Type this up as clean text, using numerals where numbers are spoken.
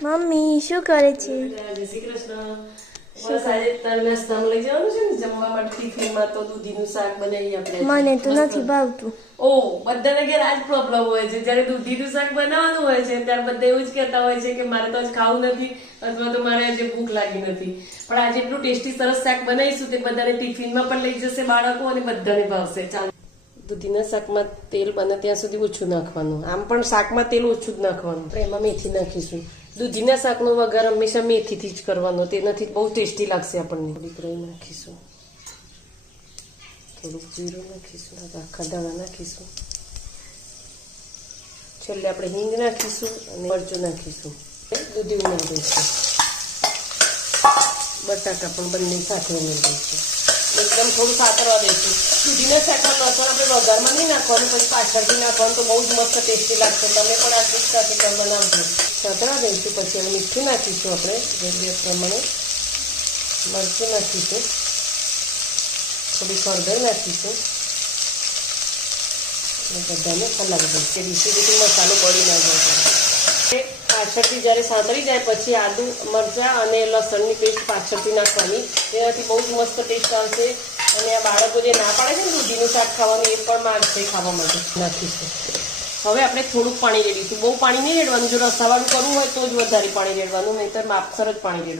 Mummy શું કરે છે? જય શ્રી કૃષ્ણ. બસ આજે તારે નાસ્તામાં લઈ જવાનું છે ને જમવા માટે ટિફિનમાં તો દૂધીનું શાક બનાવીએ આપણે. મને તો નથી ભાવતું. ઓ બધાને ઘેર આ જ પ્રોબ્લેમ હોય છે. જ્યારે દૂધીનું શાક બનાવવાનું હોય છે ત્યારે બધા એવું જ કહેતા હોય છે કે મારે તો આજ ખાવું નથી અથવા તો મારે આજે ભૂખ લાગી નથી. પણ આજે એટલું ટેસ્ટી સરસ શાક બનાવીશું તે બધાને ટિફિનમાં પણ લઈ જશે બાળકો અને બધાને ભાવશે. ચાલો, દૂધીના શાકમાં તેલ બને ત્યાં સુધી ઓછું નાખવાનું. આમ પણ શાકમાં તેલ ઓછું જ નાખવાનું. આપણે એમાં મેથી નાખીશું. દૂધીના શાકનો વઘાર હંમેશા મેથીથી જ કરવાનો, તેનાથી બહુ ટેસ્ટી લાગશે આપણને. થોડીક રાઈ નાખીશું, થોડુંક જીરું નાખીશું, આખા દાણા નાખીશું, છેલ્લે આપણે હિંગ નાખીશું અને મરચું નાખીશું. દૂધી ઉમેરી દઈશું, બટાકા પણ બંને સાથે ઉમેરી દઈશું. એકદમ થોડું સાતરવા દઈશું. દૂધીના શાકમાં લસણ આપણે વઘારમાં નહીં નાખવાનું, પછી પાછળથી નાખવાનું તો બહુ જ મસ્ત ટેસ્ટી લાગશે. તમે પણ આ ટ્રીક સાથે બનાવજો. સાતરવા દઈશું, પછી હવે મીઠું નાખીશું, આપણે જરૂરિયાત પ્રમાણે મરચું નાખીશું, થોડી હળદર નાખીશું અને બધાને હલાવી દઈશું. ડીસી બીટી મસાલો બળી ના જાય. પાછળથી જ્યારે સાંતળી જાય પછી આદુ મરચાં અને લસણની પેસ્ટ પાછળથી નાખવાની, તેનાથી બહુ જ મસ્ત ટેસ્ટ આવશે. અને આ બાળકો જે ના પાડે છે ને દૂધીનું શાક ખાવાનું, એ પણ માગશે ખાવા માટે. નાખીશું. હવે આપણે થોડુંક પાણી રેડીશું, બહુ પાણી નહીં રેડવાનું. જો રસાવાળું કરવું હોય તો જ વધારે પાણી રેડવાનું, નહીંતર માપસર જ પાણી રેડવાનું.